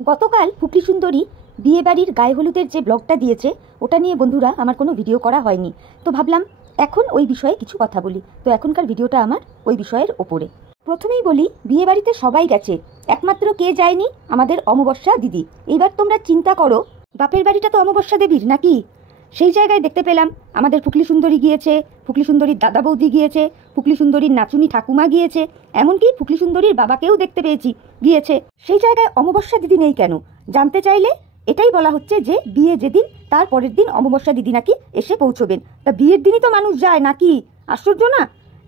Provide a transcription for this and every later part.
গতকাল ফুকলি সুন্দরী বিয়ে বাড়ির গায়ে হলুদের যে ব্লগটা দিয়েছে ওটা নিয়ে বন্ধুরা আমার কোনো ভিডিও করা হয়নি, তো ভাবলাম এখন ওই বিষয়ে কিছু কথা বলি। তো এখনকার ভিডিওটা আমার ওই বিষয়ের ওপরে। প্রথমেই বলি, বিয়ে বাড়িতে সবাই গেছে, একমাত্র কে যায়নি? আমাদের অমাবস্যা দিদি। এইবার তোমরা চিন্তা করো, বাপের বাড়িটা তো অমাবস্যা দেবীর নাকি? সেই জায়গায় দেখতে পেলাম আমাদের ফুকলি সুন্দরী গিয়েছে, ফুকলি সুন্দরীর দাদা বৌদি গিয়েছে, ফুকলি সুন্দরীর নাচুনি ঠাকুমা গিয়েছে, এমনকি ফুকলি সুন্দরীর বাবাকেও দেখতে পেয়েছি গিয়েছে। সেই জায়গায় অমাবস্যা দিদি নেই কেন? জানতে চাইলে এটাই বলা হচ্ছে যে বিয়ে যেদিন তার পরের দিন অমাবস্যা দিদি নাকি এসে পৌঁছবেন। তা বিয়ের দিনই তো মানুষ যায় নাকি? আশ্চর্য না?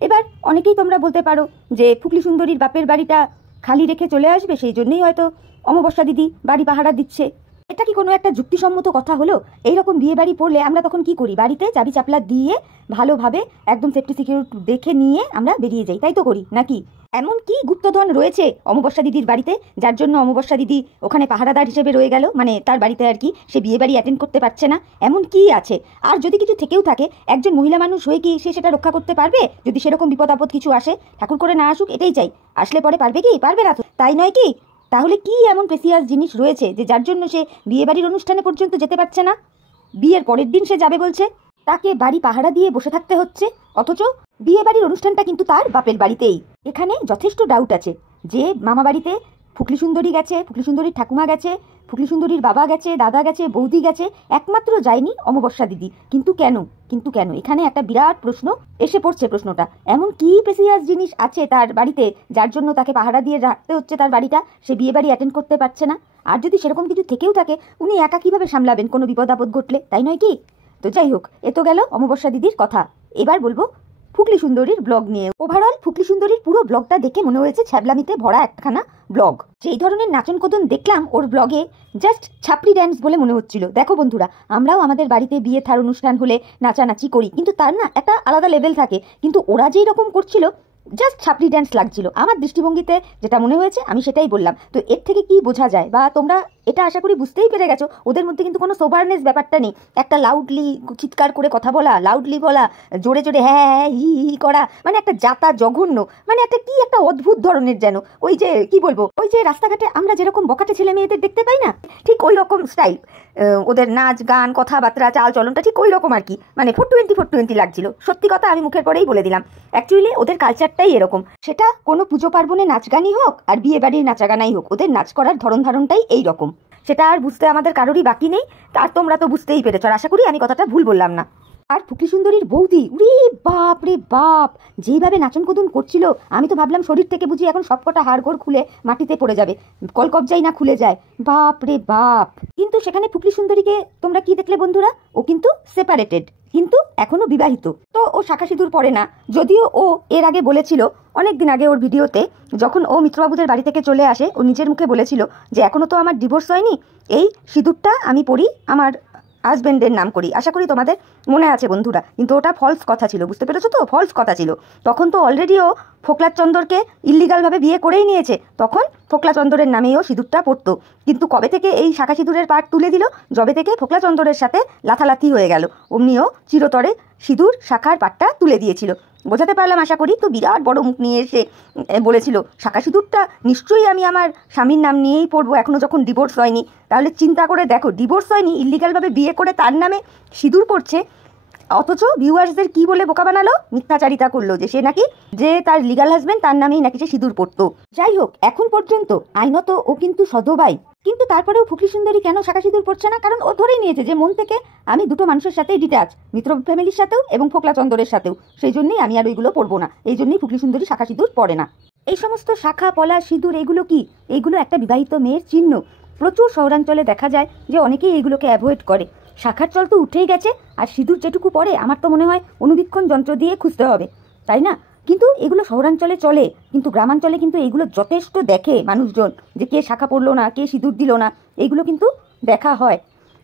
এবার অনেকেই তোমরা বলতে পারো যে ফুকলি সুন্দরীর বাপের বাড়িটা খালি রেখে চলে আসবে, সেই জন্যই হয়তো অমাবস্যা দিদি বাড়ি পাহারা দিচ্ছে। এটা কি কোনো একটা যুক্তিসম্মত কথা হলো? এইরকম বিয়ে বাড়ি পড়লে আমরা তখন কি করি? বাড়িতে চাবি চাপলা দিয়ে ভালোভাবে একদম সেফটি সিকিউরিটি দেখে নিয়ে আমরা বেরিয়ে যাই, তাই তো করি নাকি? এমন কি গুপ্তধন রয়েছে অমাবস্যা দিদির বাড়িতে যার জন্য অমাবস্যা দিদি ওখানে পাহারাদার হিসেবে রয়ে গেল, মানে তার বাড়িতে আর কি, সে বিয়ে বাড়ি অ্যাটেন্ড করতে পারছে না? এমন কি আছে? আর যদি কিছু থেকেও থাকে, একজন মহিলা মানুষ হয়ে কি সে সেটা রক্ষা করতে পারবে? যদি সেরকম বিপদ আপদ কিছু আসে, ঠাকুর করে না আসুক এটাই চাই, আসলে পরে পারবে কি? পারবে না তো, তাই নয় কি? তাহলে কি এমন প্রেসিয়াস জিনিস রয়েছে যে যার জন্য সে বিয়ে বাড়ির অনুষ্ঠানে পর্যন্ত যেতে পারছে না? বিয়ের পরের দিন সে যাবে বলছে, তাকে বাড়ি পাহারা দিয়ে বসে থাকতে হচ্ছে, অথচ বিয়ে বাড়ির অনুষ্ঠানটা কিন্তু তার বাপের বাড়িতেই। এখানে যথেষ্ট ডাউট আছে যে মামা বাড়িতে ফুকলি সুন্দরী গেছে, ফুকলি সুন্দরীর ঠাকুমা গেছে, ফুকলি সুন্দরীর বাবা গেছে, দাদা গেছে, বৌদি গেছে, একমাত্র যায়নি অমাবস্যা দিদি। কিন্তু কেন? কিন্তু কেন? এখানে একটা বিরাট প্রশ্ন এসে পড়ছে। প্রশ্নটা, এমন কি প্রেসিয়াস জিনিস আছে তার বাড়িতে যার জন্য তাকে পাহারা দিয়ে রাখতে হচ্ছে তার বাড়িটা, সে বিয়ে বাড়ি অ্যাটেন্ড করতে পারছে না? আর যদি সেরকম কিছু থেকেও থাকে, উনি একা কিভাবে সামলাবেন কোনো বিপদ আপদ ঘটলে, তাই নয় কি? তো যাই হোক, এ তো গেল অমাবস্যা দিদির কথা। এবার বলবো ফুকলি সুন্দরীর ব্লগ নিয়ে। ওভারঅল ফুকলি সুন্দরীর পুরো ব্লগটা দেখে মনে হয়েছে ছ্যাবলামিতে ভরা একখানা ব্লগ। যেই ধরনের নাচন কোদন দেখলাম ওর ব্লগে, জাস্ট ছাপড়ি ড্যান্স বলে মনে হচ্ছিল। দেখো বন্ধুরা, আমরাও আমাদের বাড়িতে বিয়ে থার অনুষ্ঠান হলে নাচানাচি করি, কিন্তু তার না একটা আলাদা লেভেল থাকে, কিন্তু ওরা যেই রকম করছিল জাস্ট ছাপড়ি ড্যান্স লাগছিল আমার দৃষ্টিভঙ্গিতে। যেটা মনে হয়েছে আমি সেটাই বললাম। তো এর থেকে কি বোঝা যায়, বা তোমরা এটা আশা করি বুঝতেই পেরে গেছো, ওদের মধ্যে কিন্তু কোনো সোবারনেস ব্যাপারটা নেই। একটা লাউডলি চিৎকার করে কথা বলা, লাউডলি বলা, জোরে জোরে হ্যাঁ হ্যাঁ হি হি করা, মানে একটা জাতা জঘন্য, মানে একটা কি একটা অদ্ভুত ধরনের, যেন ওই যে কি বলবো, ওই যে রাস্তাঘাটে আমরা যেরকম বকাটে ছেলে মেয়েদের দেখতে পাই না, ঠিক ওই রকম স্টাইল ওদের নাচ গান কথাবার্তা চাল চলনটা ঠিক ওই রকম আর কি। মানে 420 লাগছিল। সত্যি কথা আমি মুখের পরেই বলে দিলাম, অ্যাকচুয়ালি ওদের কালচারটাই এরকম। সেটা কোনো পুজো পার্বণে নাচ গানই হোক আর বিয়ে বাড়ির নাচাগানাই হোক, ওদের নাচ করার ধরন ধারণটাই এই রকম। সেটা আর বুঝতে আমাদের কারোরই বাকি নেই। আর তোমরা তো বুঝতেই পেরেছ, আর আশা করি আমি কথাটা ভুল বললাম না। আর ফুকলি সুন্দরীর বৌদি, উরে বাপ রে বাপ, যেইভাবে নাচন কুদন করছিল, আমি তো ভাবলাম শরীর থেকে বুঝি এখন সবকটা হাড়গোড় খুলে মাটিতে পড়ে যাবে, কলকবজাই না খুলে যায়। বাপ রে বাপ। কিন্তু সেখানে ফুকলি সুন্দরীকে তোমরা কি দেখলে বন্ধুরা? ও কিন্তু সেপারেটেড, কিন্তু এখনো বিবাহিত। তো ও শাখা সিঁদুর পরে না, যদিও ও এর আগে বলেছিল, অনেক দিন আগে ওর ভিডিওতে, যখন ও মিত্রবাবুদের বাড়ি থেকে চলে আসে, ও নিজের মুখে বলেছিল যে এখনো তো আমার ডিভোর্স হয়নি, এই সিঁদুরটা আমি পরি আমার হাজব্যান্ডের নাম করি। আশা করি তোমাদের মনে আছে বন্ধুরা। কিন্তু ওটা ফলস কথা ছিল, বুঝতে পেরেছো তো? ফলস কথা ছিল। তখন তো অলরেডি ও ফোকলা চন্দরকে ইল্লিগালভাবে বিয়ে করেই নিয়েছে, তখন ফোকলা চন্দরের নামেও সিঁদুরটা পড়তো। কিন্তু কবে থেকে এই শাখা সিঁদুরের পার্ট তুলে দিল, যবে থেকে ফোকলা চন্দরের সাথে লাথালাথি হয়ে গেল, অমনিও চিরতরে সিঁদুর শাখার পাটটা তুলে দিয়েছিল। বোঝাতে পারলাম আশা করি? তো বিরাট বড় মুখ নিয়ে এসে বলেছিল, শাখা সিঁদুরটা নিশ্চয়ই আমি আমার স্বামীর নাম নিয়েই পড়বো, এখনও যখন ডিভোর্স হয়নি। তাহলে চিন্তা করে দেখো, ডিভোর্স হয়নি, ইল্লিগালভাবে বিয়ে করে তার নামে সিঁদুর পড়ছে, অথচ ভিউয়ার্সদের কি বলে বোকা বানালো, মিথ্যাচারিতা করলো যে সে নাকি, যে তার লিগাল হাজবেন্ড তার নামেই নাকি সে সিঁদুর পড়তো। যাই হোক, এখন পর্যন্ত আইনত ও কিন্তু সদবাই, কিন্তু তারপরেও ফুকলি সুন্দরী কেন শাখা সিঁদুর পড়ছে না? কারণ ও ধরেই নিয়েছে যে মন থেকে আমি দুটো মানুষের সাথেই ডিট্যাচ, মিত্র ফ্যামিলির সাথেও এবং ফোকলা চন্দরের সাথেও, সেই জন্যই আমি আর ওইগুলো পড়বো না। এই জন্যই ফুকলি সুন্দরী শাখা সিঁদুর পড়ে না। এই সমস্ত শাখা পলা সিঁদুর এগুলো কি? এইগুলো একটা বিবাহিত মেয়ের চিহ্ন। প্রচুর শহরাঞ্চলে দেখা যায় যে অনেকেই এইগুলোকে অ্যাভয়েড করে। শাখার চল তো উঠেই গেছে, আর সিঁদুর যেটুকু পরে আমার তো মনে হয় অনুবীক্ষণ যন্ত্র দিয়ে খুঁজতে হবে, তাই না? কিন্তু এগুলো শহরাঞ্চলে চলে, কিন্তু গ্রামাঞ্চলে কিন্তু এইগুলো যথেষ্ট দেখে মানুষজন, যে কে শাখা পড়লো না, কে সিঁদুর দিল না, এইগুলো কিন্তু দেখা হয়।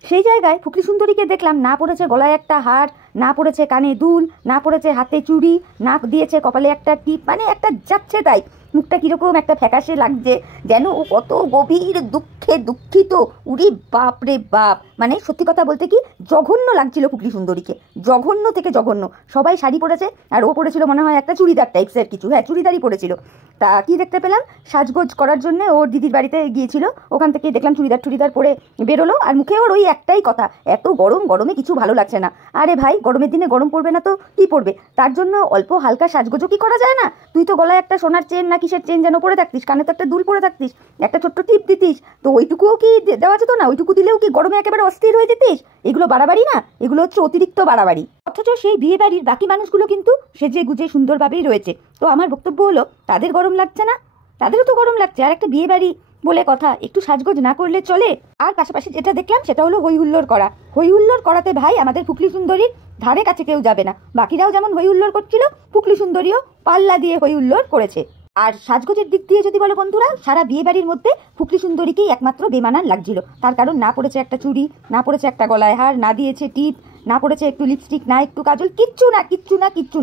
সেই জায়গায় ফুকলি সুন্দরীকে দেখলাম, না পড়েছে গলায় একটা হার, না পড়েছে কানে দুল, না পড়েছে হাতে চুড়ি, না দিয়েছে কপালে একটা টিপ, মানে একটা যাচ্ছে তাই, মুখটা কীরকম একটা ফ্যাকাশে লাগছে, যেন ও কত গভীর দুঃখে দুঃখিত। উরি বাপ রে বাপ, মানে সত্যি কথা বলতে কি জঘন্য লাগছিল ফুকলি সুন্দরীকে, জঘন্য থেকে জঘন্য। সবাই শাড়ি পরেছে আর ও পরেছিল মনে হয় একটা চুড়িদার টাইপসের কিছু, হ্যাঁ চুড়িদারই পরেছিল। তা কি দেখতে পেলাম, সাজগোজ করার জন্য ওর দিদির বাড়িতে গিয়েছিল, ওখান থেকে দেখলাম চুড়িদার পরে বেরোলো, আর মুখে ওর ওই একটাই কথা, এত গরমে কিছু ভালো লাগছে না। আরে ভাই, গরমের দিনে গরম পড়বে না তো কি পড়বে, তার জন্য অল্প হালকা সাজগোজও কি করা যায় না? তুই তো গলায় একটা সোনার চেন না কিসের চেন যেন পরে থাকতিস, কানে তো একটা দুল পরে থাকতিস, একটা ছোট্ট টিপ দিতিস, তো ওইটুকুও কি দেওয়া যেত না? ওইটুকু দিলেও কি গরমে একেবারে অস্থির হয়ে যেতিস? এগুলো বাড়াবাড়ি না, এগুলো হচ্ছে অতিরিক্ত বাড়াবাড়ি। অথচ সেই বিয়ে বাড়ির বাকি মানুষগুলো কিন্তু সেজে গুজে সুন্দরভাবেই রয়েছে। তো আমার বক্তব্য হলো, তাদের গরম লাগছে না? তাদেরও তো গরম লাগছে, আর একটা বিয়ে বাড়ি বলে কথা, একটু সাজগোজ না করলে চলে? আর পাশাপাশি যেটা দেখলাম সেটা হলো হই হুল্লোড় করা। হই হুল্লোড় করাতে ভাই আমাদের ফুকলি সুন্দরীর ধারে কাছে কেউ যাবে না। বাকিরাও যেমন হই হুল্লোড় করছিল, ফুকলি সুন্দরীও পাল্লা দিয়ে হই হুল্লোড় করেছে। আর সাজগোজের দিক দিয়ে যদি বলো বন্ধুরা, সারা বিয়ে বাড়ির মধ্যে ফুকলি সুন্দরীকেই একমাত্র বেমানান লাগছিল। তার কারণ না পড়েছে একটা চুড়ি, না পড়েছে একটা গলায় হার, না দিয়েছে টিপ, না পড়েছে একটু লিপস্টিক, না একটু কাজল, কিচ্ছু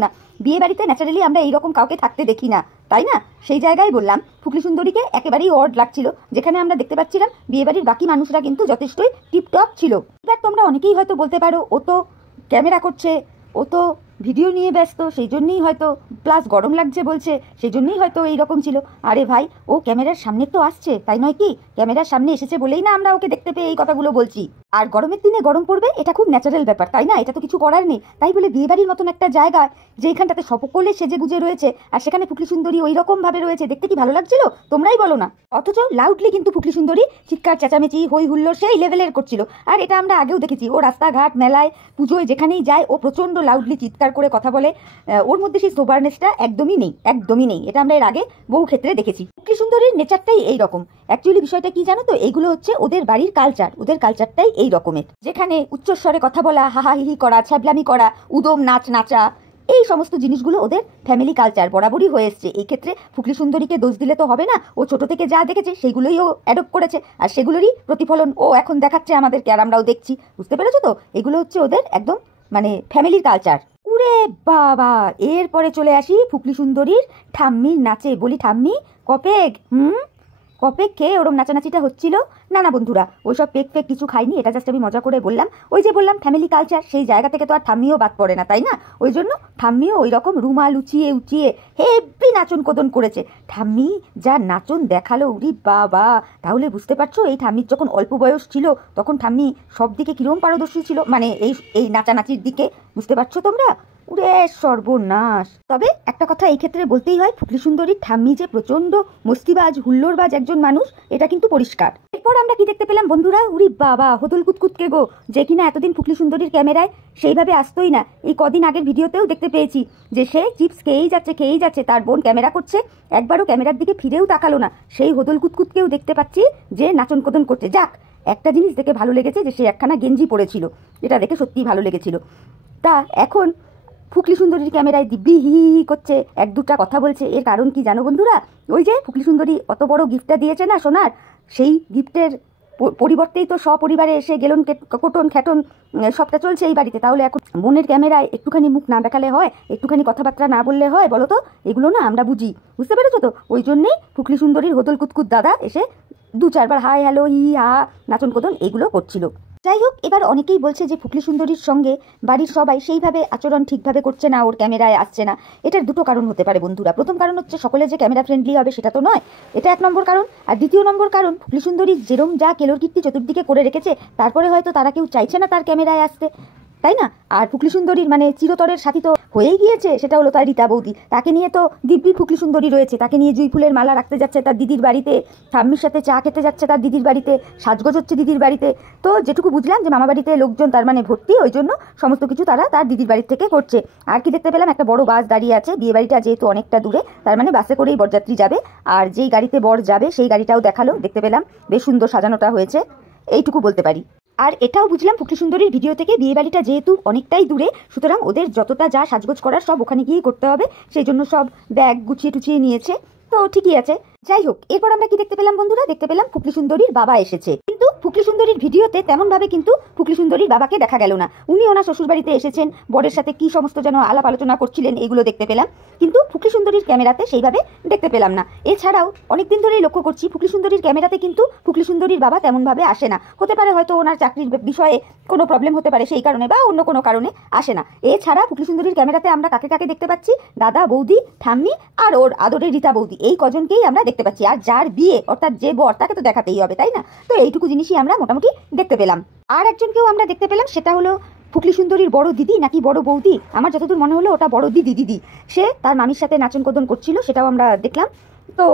না। বিয়ে বাড়িতে ন্যাচারালি আমরা এইরকম কাউকে থাকতে দেখি না, তাই না? সেই জায়গায় বললাম ফুকলি সুন্দরীকে একেবারেই অড লাগছিল, যেখানে আমরা দেখতে পাচ্ছিলাম বিয়ে বাড়ির বাকি মানুষরা কিন্তু যথেষ্টই টিপটপ ছিল। এবার তোমরা অনেকেই হয়তো বলতে পারো, ও তো ক্যামেরা করছে, ও তো ভিডিও নিয়ে ব্যস্ত, সেই জন্যই হয়তো, প্লাস গরম লাগছে বলছে, সেই জন্যই হয়তো এইরকম ছিল। আরে ভাই, ও ক্যামেরার সামনে তো আসছে, তাই নয় কি? ক্যামেরার সামনে এসেছে বলেই না আমরা ওকে দেখতে পেয়ে এই কথাগুলো বলছি। আর গরমের দিনে গরম পড়বে, এটা খুব ন্যাচারাল ব্যাপার, তাই না? এটা তো কিছু করার নেই। তাই বলে বিয়ে বাড়ির মতন একটা জায়গা, যেখানটাতে সকলে সেজে গুজে রয়েছে, আর সেখানে ফুকলি সুন্দরী ওই রকম ভাবে রয়েছে, দেখতে কি ভালো লাগছিল? তোমরাই বলো না। অথচ লাউডলি কিন্তু ফুকলি সুন্দরী চিৎকার চেঁচামেচি হই হুল্লোড় সেই লেভেলের করছিল। আর এটা আমরা আগেও দেখেছি, ও রাস্তাঘাট মেলায় পুজোয় যেখানেই যায় ও প্রচণ্ড লাউডলি চিৎকার করে কথা বলে। ওর মধ্যে সেই সোবারনেসটা একদমই নেই। এটা আমরা এর আগে বহু ক্ষেত্রে দেখেছি। ফুকলি সুন্দরীর নেচারটাই এই রকম। অ্যাকচুয়ালি বিষয়টা কি জানো তো, এগুলো হচ্ছে ওদের বাড়ির কালচার, ওদের কালচারটাই এই রকমের, যেখানে উচ্চস্বরে কথা বলা, হাহাহিহি করা, ছ্যাবলামি করা, উদম নাচা, এই সমস্ত জিনিসগুলো ওদের ফ্যামিলি কালচার বরাবরই হয়ে এসছে। এই ক্ষেত্রে ফুকলি সুন্দরীকে দোষ দিলে তো হবে না, ও ছোট থেকে যা দেখেছে সেগুলোই ও অ্যাডপ্ট করেছে, আর সেগুলোরই প্রতিফলন ও এখন দেখাচ্ছে আমাদেরকে, আর আমরাও দেখছি। বুঝতে পেরেছো তো? এগুলো হচ্ছে ওদের একদম মানে ফ্যামিলির কালচার। উরে বাবা, এরপরে চলে আসি ফুকলি সুন্দরীর ঠাম্মির নাচে। বলি ঠাম্মি, কপেক কপেক খেয়ে ওরম নাচানাচিটা হচ্ছিল। না বন্ধুরা, ওইসব পেক কিছু খাইনি, এটা জাস্ট আমি মজা করে বললাম। ওই যে বললাম ফ্যামিলি কালচার, সেই জায়গা থেকে তো আর ঠাম্মিও বাদ পড়ে না, তাই না? ওই জন্য ঠাম্মিও ওই রকম রুমাল উঁচিয়ে হেভি নাচন কোদন করেছে। ঠাম্মি যা নাচন দেখালো, উরি বাবা! তাহলে বুঝতে পারছো এই ঠাম্মির যখন অল্প বয়স ছিল তখন ঠাম্মি সব দিকে কিরম পারদর্শী ছিল, মানে এই নাচানাচির দিকে। বুঝতে পারছো তোমরা? উরে সর্বনাশ! তবে একটা কথা এই ক্ষেত্রে বলতেই হয়, ফুকলি সুন্দরীর ঠাম্মি যে প্রচণ্ড মস্তিবাজ হুল্লোড়বাজ একজন মানুষ, এটা কিন্তু পরিষ্কার। এরপর আমরা কি দেখতে পেলাম বন্ধুরা? উরি বাবা, হদল কুতকুতকে গো, যে কিনা এতদিন ফুকলি সুন্দরীর ক্যামেরায় সেইভাবে আসতোই না। এই কদিন আগের ভিডিওতেও দেখতে পেয়েছি যে সে চিপস খেয়েই যাচ্ছে, তার বোন ক্যামেরা করছে, একবারও ক্যামেরার দিকে ফিরেও তাকালো না। সেই হদল কুতকুতকেও দেখতে পাচ্ছি যে নাচন কোদন করছে। যাক, একটা জিনিস দেখে ভালো লেগেছে যে সে একখানা গেঞ্জি পরেছিল, এটা দেখে সত্যিই ভালো লেগেছিল। তা এখন ফুকলি সুন্দরীর ক্যামেরায় দিব্যি হি করছে, এক দুটা কথা বলছে। এর কারণ কি জানো বন্ধুরা? ওই যে ফুকলি সুন্দরী অত বড় গিফটটা দিয়েছে না সোনার, সেই গিফটের পরিবর্তেই তো সপরিবারে এসে গেলন কোটন খ্যাটন সবটা চলছে এই বাড়িতে। তাহলে এখন বোনের ক্যামেরায় একটুখানি মুখ না দেখালে হয়, একটুখানি কথাবার্তা না বললে হয় বলো তো? এগুলো না আমরা বুঝি, বুঝতে পেরেছো তো? ওই জন্যেই ফুকলি সুন্দরীর হদল কুতকুত দাদা এসে 2-4 বার হাই হ্যালো হি হা নাচন কোদন এগুলো করছিল। যাই হোক, এবার অনেকেই বলছে যে ফুকলি সুন্দরীর সঙ্গে বাড়ির সবাই সেইভাবে আচরণ ঠিকভাবে করছে না, ওর ক্যামেরায় আসছে না। এটার দুটো কারণ হতে পারে বন্ধুরা। প্রথম কারণ হচ্ছে সকলে যে ক্যামেরা ফ্রেন্ডলি হবে সেটা তো নয়, এটা 1 নম্বর কারণ। আর 2 নম্বর কারণ, ফুকলি সুন্দরী যেরম যা কেলোর কীর্তি চতুর্দিকে করে রেখেছে, তারপরে হয়তো তারা কেউ চাইছে না তার ক্যামেরায় আসতে, তাই না? আর ফুকলি সুন্দরীর মানে চিরতরের সাথী তো হয়েই গিয়েছে, সেটা হলো তার রীতা বৌদি। তাকে নিয়ে তো দিব্যি ফুকলি সুন্দরী রয়েছে, তাকে নিয়ে জুঁই ফুলের মালা রাখতে যাচ্ছে তার দিদির বাড়িতে, ঠাম্মির সাথে চা খেতে যাচ্ছে তার দিদির বাড়িতে, সাজগোজ হচ্ছে দিদির বাড়িতে। তো যেটুকু বুঝলাম যে মামা বাড়িতে লোকজন তার মানে ভর্তি, ওই জন্য সমস্ত কিছু তারা তার দিদির বাড়ির থেকে করছে। আর কি দেখতে পেলাম, একটা বড় বাস দাঁড়িয়ে আছে। বিয়ে বাড়িটা যেহেতু অনেকটা দূরে, তার মানে বাসে করেই বরযাত্রী যাবে। আর যেই গাড়িতে বর যাবে সেই গাড়িটাও দেখালো, দেখতে পেলাম বেশ সুন্দর সাজানোটা হয়েছে, এইটুকু বলতে পারি। আর এটাও বুঝলাম ফুকলি সুন্দরীর ভিডিও থেকে, বিয়ে বাড়িটা যেহেতু অনেকটাই দূরে, সুতরাং ওদের যতটা যা সাজগোজ করার সব ওখানে গিয়েই করতে হবে, সেই জন্য সব ব্যাগ গুছিয়ে নিয়েছে, তো ঠিকই আছে। যাই হোক, এরপর আমরা কি দেখতে পেলাম বন্ধুরা? দেখতে পেলাম ফুকলি সুন্দরীর বাবা এসেছে। কিন্তু ফুকলি সুন্দরীর ভিডিওতে তেমনভাবে কিন্তু ফুকলি সুন্দরীর বাবাকে দেখা গেল না। উনি ওনার শ্বশুরবাড়িতে এসেছেন, বরের সাথে কি সমস্ত যেন আলাপ আলোচনা করছিলেন, এগুলো দেখতে পেলাম, কিন্তু ফুকলি সুন্দরীর ক্যামেরাতে সেইভাবে দেখতে পেলাম না। এছাড়াও অনেকদিন ধরেই লক্ষ্য করছি ফুকলি সুন্দরীর ক্যামেরাতে কিন্তু ফুকলি সুন্দরীর বাবা তেমনভাবে আসে না। হতে পারে হয়তো ওনার চাকরির বিষয়ে কোনো প্রবলেম হতে পারে, সেই কারণে বা অন্য কোনো কারণে আসে না। এছাড়া ফুকলি সুন্দরীর ক্যামেরাতে আমরা কাকে কাকে দেখতে পাচ্ছি? দাদা, বৌদি, ঠাম্মি আর ওর আদরের রীতা বৌদি, এই কজনকেই আমরা দেখতে পাচ্ছি। আর যার বিয়ে অর্থাৎ যে বর, তাকে তো দেখাতেই হবে, তাই না? তো এইটুকু জিনিসই আমরা মোটামুটি দেখতে পেলাম। আর একজনকেও আমরা দেখতে পেলাম, সেটা হলো ফুকলি সুন্দরীর বড় দিদি নাকি বড় বৌদি, আমার যতদূর মনে হলো ওটা বড় দিদি। সে তার মামির সাথে নাচন কোদন করছিল, সেটাও আমরা দেখলাম। তো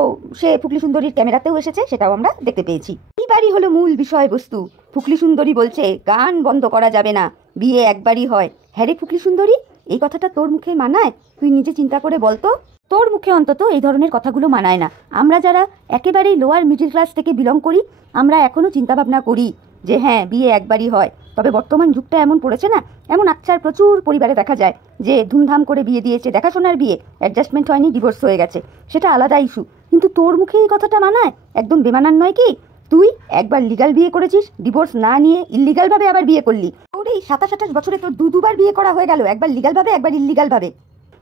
সে ফুকলি সুন্দরীর ক্যামেরাতেও এসেছে, সেটাও আমরা দেখতে পেয়েছি। এইবারই হলো মূল বিষয়বস্তু। ফুকলি সুন্দরী বলছে গান বন্ধ করা যাবে না, বিয়ে একবারই হয়। হ্যাঁ রে ফুকলি সুন্দরী, এই কথাটা তোর মুখে মানায়? তুই নিজে চিন্তা করে বলতো। তোর মুখে অন্তত এই ধরনের কথাগুলো মানায় না। আমরা যারা একেবারেই লোয়ার মিডল ক্লাস থেকে বিলং করি, আমরা এখনও চিন্তাভাবনা করি যে হ্যাঁ বিয়ে একবারই হয়। তবে বর্তমান যুগটা এমন পড়েছে না, এমন আকছার প্রচুর পরিবারে দেখা যায় যে ধুমধাম করে বিয়ে দিয়েছে, দেখাশোনার বিয়ে, অ্যাডজাস্টমেন্ট হয়নি, ডিভোর্স হয়ে গেছে, সেটা আলাদা ইস্যু। কিন্তু তোর মুখে এই কথাটা মানায়? একদম বেমানান নয় কি? তুই একবার লিগাল বিয়ে করেছিস, ডিভোর্স না নিয়ে ইল্লিগালভাবে আবার বিয়ে করলি। তোর এই 27-28 বছরে তোর দুবার বিয়ে করা হয়ে গেল, একবার লিগালভাবে একবার ইল্লিগালভাবে।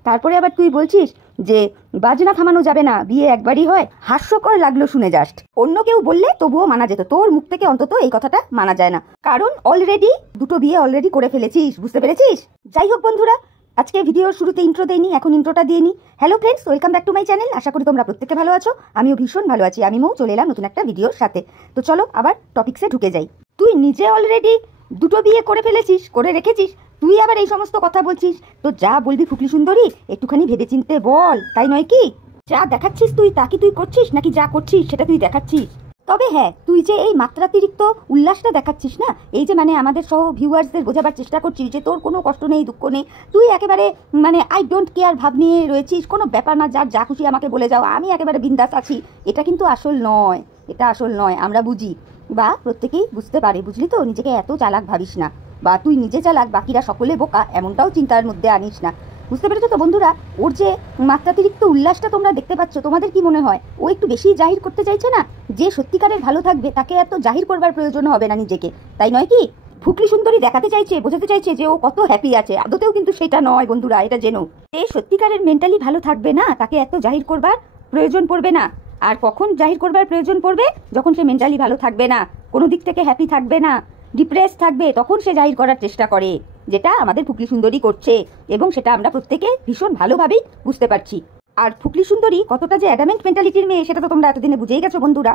তারপরে আবার তুই বলছিস যে বাজনা থামানো যাবে না, বিয়ে একবারই হয়। হাস্যকর লাগলো শুনে জাস্ট। অন্য কেউ বললে তবুও মানা যেত, তোর মুখ থেকে অন্তত এই কথাটা মানা যায় না, কারণ অলরেডি দুটো বিয়ে অলরেডি করে ফেলেছিস, বুঝতে পেরেছিস? যাই হোক বন্ধুরা, আজকে ভিডিওর শুরুতে ইন্ট্রো দেইনি, এখন ইন্ট্রোটা দিয়ে নি। Hello friends, welcome back to my channel. আশা করি তোমরা প্রত্যেকে ভালো আছো, আমিও ভীষণ ভালো আছি। আমি চলে এলাম নতুন একটা ভিডিওর সাথে। তো চলো আবার টপিক্সে ঢুকে যাই। তুই নিজে অলরেডি দুটো বিয়ে করে ফেলেছিস, করে রেখেছিস, তুই আবার এই সমস্ত কথা বলছিস? তো যা বলবি ফুকলি সুন্দরী একটুখানি ভেবেচিন্তে বল, তাই নয় কি? যা দেখাচ্ছিস তুই তা কি তুই করছিস, নাকি যা করছিস সেটা তুই দেখাচ্ছিস? তবে হ্যাঁ, তুই যে এই মাত্রাতিরিক্ত উল্লাসটা দেখাচ্ছিস না, এই যে মানে আমাদের সহ ভিউয়ার্সদের বোঝাবার চেষ্টা করছিস যে তোর কোনো কষ্ট নেই, দুঃখ নেই, তুই একেবারে মানে আই ডোন্ট কেয়ার ভাব নিয়ে রয়েছিস, কোনো ব্যাপার না, যার যা খুশি আমাকে বলে যাও, আমি একেবারে বিন্দাস আছি, এটা কিন্তু আসল নয়। এটা আসল নয়, আমরা বুঝি, বা প্রত্যেকেই বুঝতে পারে, বুঝলি তো? নিজেকে এত চালাক ভাবিস না, বা তুই নিজে চালাক বাকিরা সকলে বোকা, এমনটাও চিন্তার মধ্যে আনিস না। বুঝতে পেরেছো তো বন্ধুরা? ওর যে মাত্রাতিরিক্ত উল্লাসটা তোমরা দেখতে পাচ্ছ, তোমাদের কি মনে হয় ও একটু বেশি জাহির করতে চাইছে না? যে সত্যিকারের ভালো থাকবে তাকে এত জাহির করবার প্রয়োজন হবে না নিজেকে, তাই নয় কি? ফুকলি সুন্দরী দেখাতে চাইছে, বোঝাতে চাইছে যে ও কত হ্যাপি আছে, আদতেও কিন্তু সেটা নয় বন্ধুরা, এটা জেনো। যে সত্যিকারের মেন্টালি ভালো থাকবে না তাকে এত জাহির করবার প্রয়োজন পড়বে না। আর কখন জাহির করবার প্রয়োজন পড়বে? যখন সে মেন্টালি ভালো থাকবে না, কোনো দিক থেকে হ্যাপি থাকবে না, ডিপ্রেস থাকবে, তখন সে জাহির করার চেষ্টা করে, যেটা আমাদের ফুকলি সুন্দরী করছে, এবং সেটা আমরা প্রত্যেকে ভীষণ ভালোভাবেই বুঝতে পারছি। আর ফুকলি সুন্দরী কতটা যে অ্যাডামেন্ট মেন্টালিটির মেয়ে, সেটা তো তোমরা এতদিনে বুঝেই গেছো বন্ধুরা।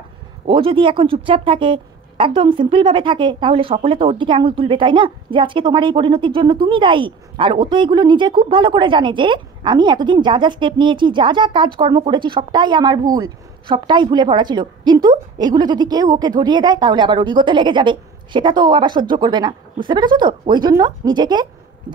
ও যদি এখন চুপচাপ থাকে, একদম সিম্পলভাবে থাকে, তাহলে সকলে তো ওর দিকে আঙুল তুলবে, তাই না? যে আজকে তোমার এই পরিণতির জন্য তুমি দায়ী। আর ও তো এগুলো নিজে খুব ভালো করে জানে যে আমি এতদিন যা যা স্টেপ নিয়েছি, যা যা কাজকর্ম করেছি, সবটাই আমার ভুল, সবটাই ভুলে ভরা ছিল। কিন্তু এগুলো যদি কেউ ওকে ধরিয়ে দেয় তাহলে আবার ওর ইগোতে লেগে যাবে, সেটা তো ও আবার সহ্য করবে না। বুঝতে পেরেছো তো? ওই জন্য নিজেকে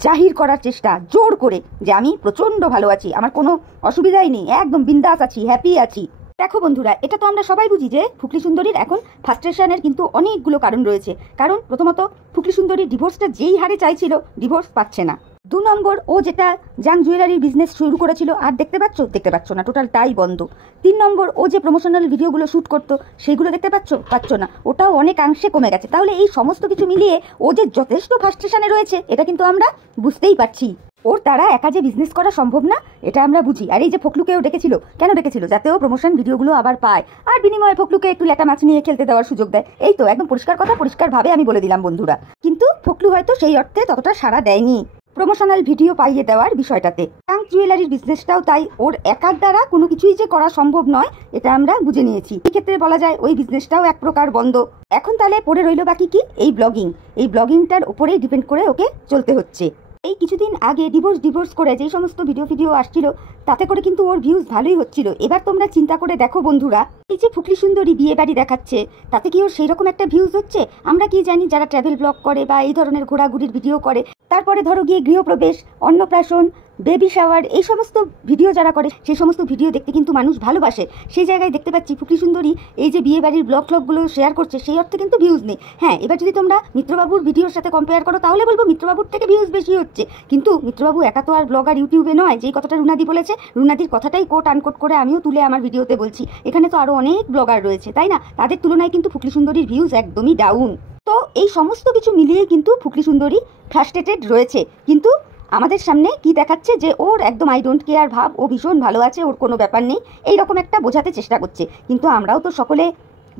জাহির করার চেষ্টা জোর করে যে আমি প্রচণ্ড ভালো আছি, আমার কোনো অসুবিধাই নেই, একদম বিন্দাস আছি, হ্যাপি আছি। দেখো বন্ধুরা, এটা তো আমরা সবাই বুঝি যে ফুকলি সুন্দরীর এখন ফ্রাস্ট্রেশনের কিন্তু অনেকগুলো কারণ রয়েছে। কারণ প্রথমত ফুকলি সুন্দরী ডিভোর্সটা যেই হারে চাইছিল, ডিভোর্স পাচ্ছে না। 2 নম্বর, ও যেটা জাং জুয়েলারির বিজনেস শুরু করেছিল, আর দেখতে পাচ্ছ না, টোটালটাই বন্ধ। 3 নম্বর, ও যে প্রমোশনাল ভিডিওগুলো শ্যুট করতো, সেগুলো দেখতে পাচ্ছ না, ওটাও অনেকাংশে কমে গেছে। তাহলে এই সমস্ত কিছু মিলিয়ে ও যে যথেষ্ট ফ্রাস্ট্রেশনে রয়েছে, এটা কিন্তু আমরা বুঝতেই পারছি। ওর দ্বারা একা যে বিজনেস করা সম্ভব না, এটা আমরা বুঝি। আর এই যে ফকলুকেও ডেকেছিল, কেন ডেকেছিল? যাতে ও প্রমোশন ভিডিওগুলো আবার পায়, আর বিনিময়ে ফকলুকে একটু ল্যাটা মাছ নিয়ে খেলতে দেওয়ার সুযোগ দেয়। এই তো একদম পরিষ্কার কথা, পরিষ্কারভাবে আমি বলে দিলাম বন্ধুরা। কিন্তু ফকলু হয়তো সেই অর্থে ততটা সাড়া দেয়নি প্রমোশনাল ভিডিও পাইয়ে দেওয়ার বিষয়টাতে। জাং জুয়েলারির বিজনেসটাও তাই ওর একার দ্বারা কোনো কিছুই যে করা সম্ভব নয়, এটা আমরা বুঝে নিয়েছি। এই ক্ষেত্রে বলা যায় ওই বিজনেসটাও এক প্রকার বন্ধ। এখন তাহলে পড়ে রইল বাকি কি? এই ব্লগিং। এই ব্লগিংটার উপরেই ডিপেন্ড করে ওকে চলতে হচ্ছে। এই কিছুদিন আগে ডিভোর্স করে যেই সমস্ত ভিডিও আসছিল, তাতে করে কিন্তু ওর ভিউজ ভালোই হচ্ছিল। এবার তোমরা চিন্তা করে দেখো বন্ধুরা, এই যে ফুকলি সুন্দরী বিয়ে বাড়ি দেখাচ্ছে, তাতে কি ওর সেই রকম একটা ভিউজ হচ্ছে? আমরা কি জানি, যারা ট্রাভেল ব্লগ করে বা এই ধরনের ঘোরাঘুরির ভিডিও করে, তারপরে ধরো গিয়ে গৃহপ্রবেশ, অন্নপ্রাশন, বেবি শাওয়ার, এই সমস্ত ভিডিও যারা করে সেই সমস্ত ভিডিও দেখতে কিন্তু মানুষ ভালোবাসে। সেই জায়গায় দেখতে পাচ্ছি ফুকলি সুন্দরী এই যে বিয়ে বাড়ির ব্লগগুলো শেয়ার করছে, সেই অর্থে কিন্তু ভিউজ নেই। হ্যাঁ, এবার যদি তোমরা মিত্রবাবুর ভিডিওর সাথে কম্পেয়ার করো তাহলে বলবো মিত্রবাবুর থেকে ভিউজ বেশি হচ্ছে। কিন্তু মিত্রবাবু একা তো আর ব্লগার ইউটিউবে নয়। যেই কথাটা রুনাদি বলেছে, রুনাদির কথাটাই কোট আনকোট করে আমিও তুলে আমার ভিডিওতে বলছি। এখানে তো আরও অনেক ব্লগার রয়েছে, তাই না? তাদের তুলনায় কিন্তু ফুকলি সুন্দরীর ভিউজ একদমই ডাউন। তো এই সমস্ত কিছু মিলিয়ে কিন্তু ফুকলি সুন্দরী ফ্রাস্ট্রেটেড রয়েছে। কিন্তু আমাদের সামনে কি দেখাচ্ছে যে ওর একদম আই ডোন্ট কেয়ার ভাব, ও ভীষণ ভালো আছে, ওর কোনো ব্যাপার নেই, এইরকম একটা বোঝাতে চেষ্টা করছে। কিন্তু আমরাও তো সকলে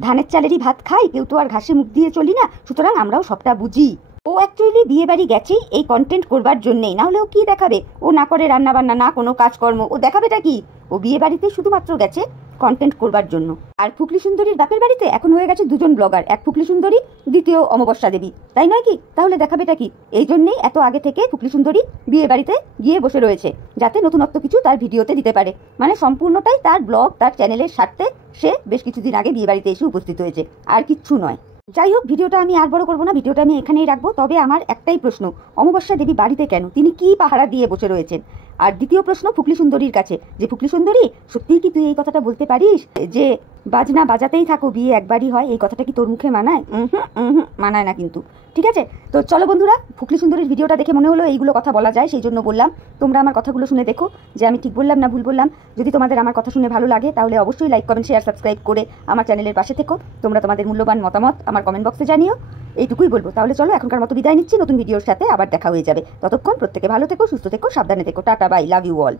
ধানের চালেরই ভাত খাই, কেউ তো আর ঘাসে মুখ দিয়ে চলি না, সুতরাং আমরাও সবটা বুঝি। ও অ্যাকচুয়ালি বিয়ে বাড়ি গেছেই এই কন্টেন্ট করবার জন্যেই, না হলে ও কী দেখাবে? ও না করে রান্নাবান্না, না কোনো কাজকর্ম, ও দেখাবেটা কি? ও বিয়ে বাড়িতে শুধুমাত্র গেছে কন্টেন্ট করবার জন্য। আর ফুকলি সুন্দরীর বাপের বাড়িতে এখন হয়ে গেছে দুজন ব্লগার, এক ফুকলি সুন্দরী, দ্বিতীয় অমাবস্যা দেবী, তাই নয় কি? তাহলে দেখাবেটা কি? এই জন্যেই এত আগে থেকে ফুকলি সুন্দরী বিয়ে বাড়িতে গিয়ে বসে রয়েছে, যাতে নতুনত্ব কিছু তার ভিডিওতে দিতে পারে। মানে সম্পূর্ণটাই তার ব্লগ, তার চ্যানেলের স্বার্থে সে বেশ কিছুদিন আগে বিয়ে বাড়িতে এসে উপস্থিত হয়েছে, আর কিচ্ছু নয়। যাই হোক, ভিডিওটা আমি আর বড় করবো না, ভিডিওটা আমি এখানেই রাখবো। তবে আমার একটাই প্রশ্ন, অমাবস্যা দেবী বাড়িতে কেন? তিনি কি পাহারা দিয়ে বসে রয়েছেন? আর দ্বিতীয় প্রশ্ন ফুকলি সুন্দরীর কাছে, যে ফুকলি সুন্দরী, সত্যিই কি তুই এই কথাটা বলতে পারিস যে বাজনা বাজাতেই থাকো, বিয়ে একবারই হয়? এই কথাটা কি তোর মুখে মানায়? মানায় না কিন্তু। ঠিক আছে, তো চলো বন্ধুরা, ফুকলি সুন্দরীর ভিডিওটা দেখে মনে হলো এইগুলো কথা বলা যায়, সেই জন্য বললাম। তোমরা আমার কথাগুলো শুনে দেখো যে আমি ঠিক বললাম না ভুল বললাম। যদি তোমাদের আমার কথা শুনে ভালো লাগে তাহলে অবশ্যই লাইক, কমেন্ট, শেয়ার, সাবস্ক্রাইব করে আমার চ্যানেলের পাশে থেকো। তোমরা তোমাদের মূল্যবান মতামত আমার কমেন্ট বক্সে জানিও। এইটুকুই বলবো। তাহলে চলো এখনকার মতো বিদায় নিচ্ছি, নতুন ভিডিওর সাথে আবার দেখা হয়ে যাবে। ততক্ষণ প্রত্যেকে ভালো থেকো, সুস্থ থেকো, সাবধানে থেকো। Tata, bye, love you all.